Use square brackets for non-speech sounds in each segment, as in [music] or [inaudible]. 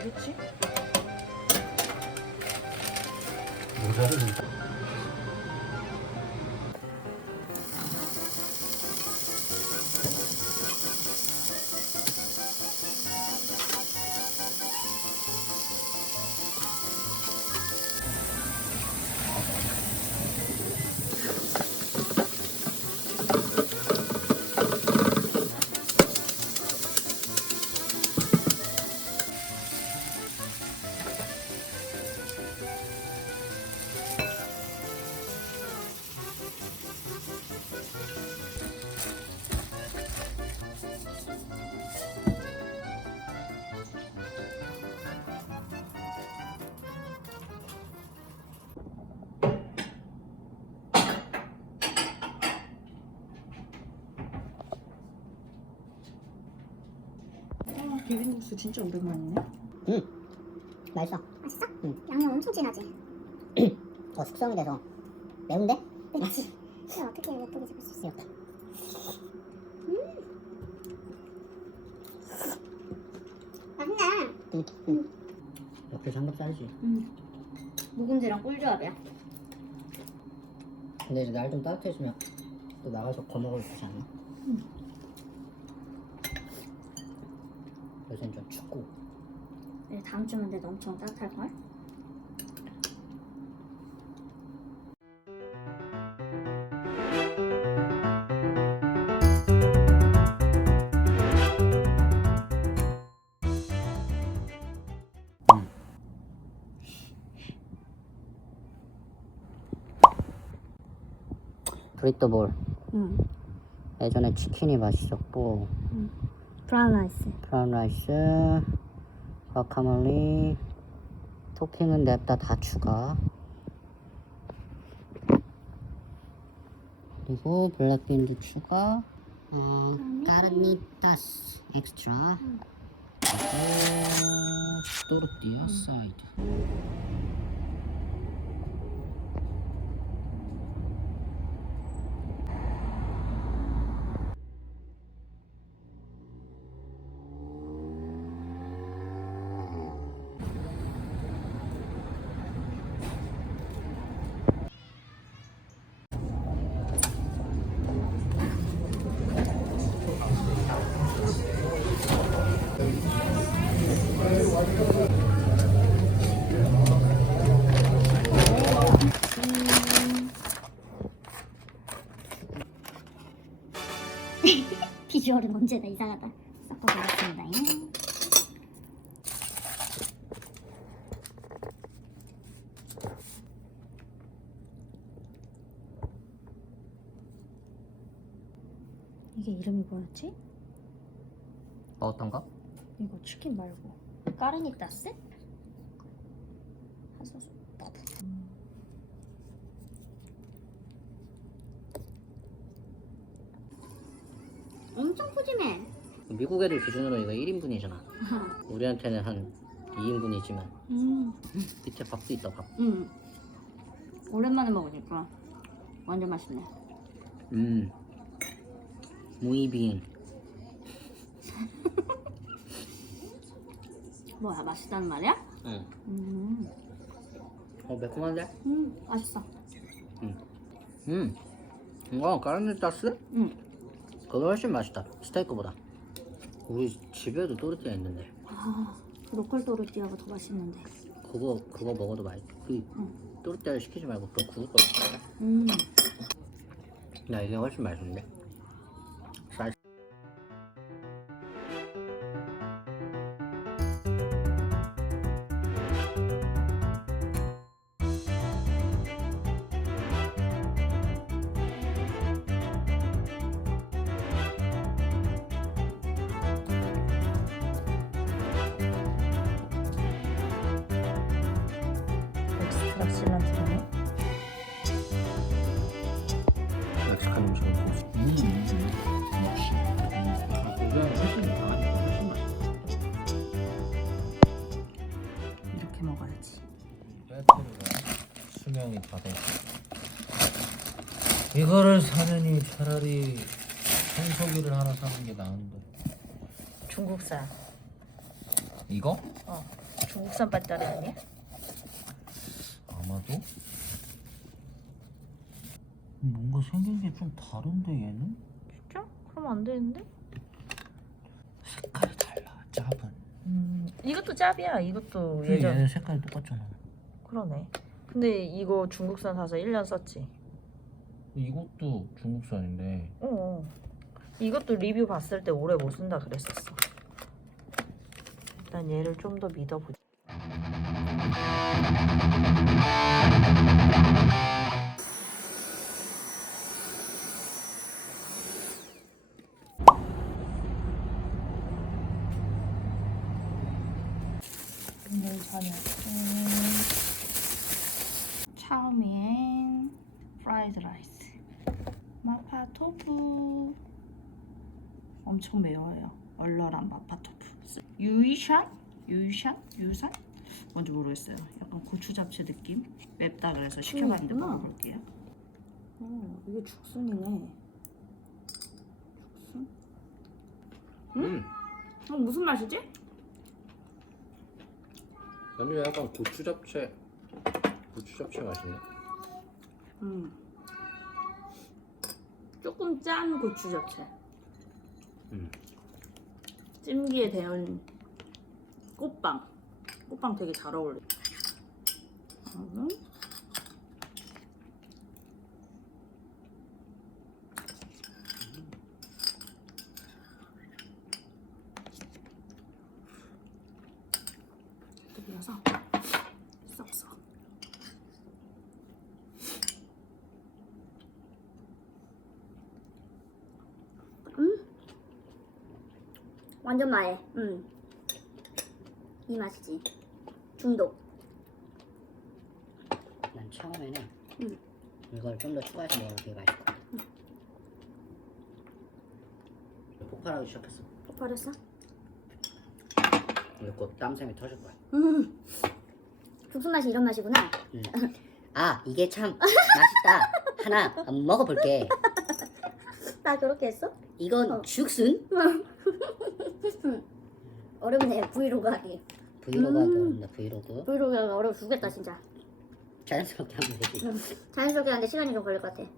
되겠지? 모자를 비빔국수 진짜 오랜만이네. 응 맛있어 맛있어? 응. 양념 엄청 진하지? [clears throat] 어 숙성이 돼서 매운데? 그치? 그래 어떻게 예쁘게 잡을 수 있어? 이렇게 맛있네 응, 응. 옆에 삼겹살이지 묵은지랑 꿀조합이야 근데 이제 날 좀 따뜻해지면 또 나가서 거먹을 수 있지 않나? 응. 요새는 좀 춥고. 네, 다음 주면 돼도 엄청 따뜻할걸? 브리또볼. 응. 예전에 치킨이 맛있었고 브라운 라이스. 브라운 라이스. 과카몰리. 토핑은 냅다 다 추가. 그리고 블랙빈도 추가. 어, 까르니타스 엑스트라. 그리고 또르띠아 사이드 비주얼은 언제나 이상하다 섞어보겠습니다 이게 이름이 뭐였지? 어떤 거? 이거 치킨 말고 까르니타스? 엄청 푸짐해 미국 애들 기준으로 이거 1인분이잖아 [laughs] 우리한테는 한 2인분이지만 음, 밑에 밥도 있다 밥 음. 오랜만에 먹으니까 완전 맛있네 음. 무이빙 [laughs] 뭐야 맛있다는 말이야? 응. 음, 어 매콤한데? 음 맛있어 음. 이거 까르니타스? 음. 그거 훨씬 맛있다. 스테이크보다. 우리 집에도 또르띠아 있는데. 아, 로컬 또르띠아가 더 맛있는데. 그거 그거 먹어도 맛있 그 응. 또르띠아를 시키지 말고 그거 구울 거 먹자 음. 야 이게 훨씬 맛있는데 멕시칸 음식은 고수 음, 역시 훨씬 강하니까 훨씬 맛있어 이렇게 먹어야지. 수명이 다 돼. 이거를 사느니 차라리 청소기를 하나 사는 게 나은데. 중국산. 이거? 어. 중국산 빠따리 아니야? 아마도? 뭔가 생긴 게 좀 다른데 얘는? 진짜? 그럼 안 되는데? 색깔이 달라 짭은 음, 이것도 짭이야. 이것도 근데 예전. 얘는 색깔이 똑같잖아 그러네. 근데 이거 중국산 사서 1년 썼지. 이것도 중국산인데 어, 어. 이것도 리뷰 봤을 때 오래 못 쓴다 그랬었어. 일단 얘를 좀 더 믿어보자. 오늘 저녁 차오미엔 프라이드 라이스 마파 토fu 엄청 매워요 얼얼한 마파 토fu 유이샨? 유이샨? 유산? 뭔지 모르겠어요 약간 고추 잡채 느낌? 맵다 그래서 시켜봤는데 있구나. 먹어볼게요 어, 이게 죽순이네. 죽순? 음. 어, 무슨 맛이지? 아니 약간 고추 잡채 고추 잡채 맛이네 음. 조금 짠 고추 잡채. 음. 찜기에 데운 꽃빵. 꽃빵 되게 잘 어울려. 음. 들려서 썩썩. 완전 마해. 음. 이 맛이지. 중독. 난 처음에는 음. 이걸 좀 더 추가해서 먹으면 되게 맛있을 것 같아 폭발하기 시작했어 폭발했어? 이제 곧 땀샘이 터질 거야 음. 죽순 맛이 이런 맛이구나. 음. [laughs] 아 이게 참 맛있다 하나 먹어볼게 [laughs] 나 그렇게 했어? 이건 어. 죽순 [laughs] 어렵네. 브이로그 하기. 브이로그 하기 음. 어렵다 브이로그 브이로그 하기 어려워 죽겠다 진짜. 자연스럽게 하면 되지 자연스럽게 하는데 시간이 좀 걸릴 것 같아.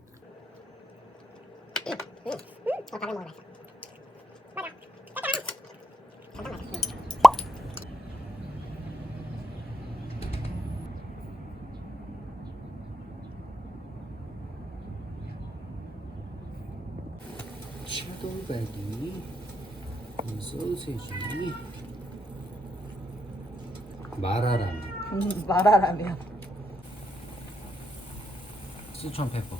차돌박이 소세지 마라라면 음, 말하라면 시천 페퍼.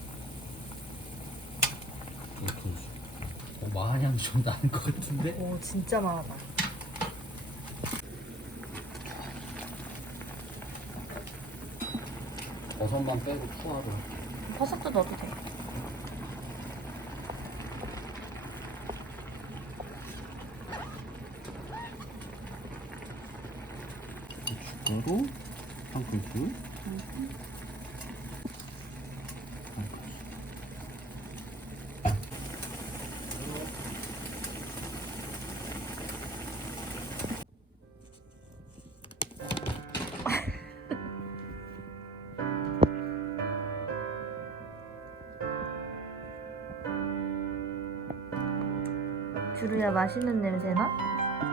어, 마향이 좀 나는 것 같은데? 오 진짜 많아 버섯만 빼고 추가로 버섯도 넣어도 돼 추가로 한 큰술 주루야 맛있는 냄새 나?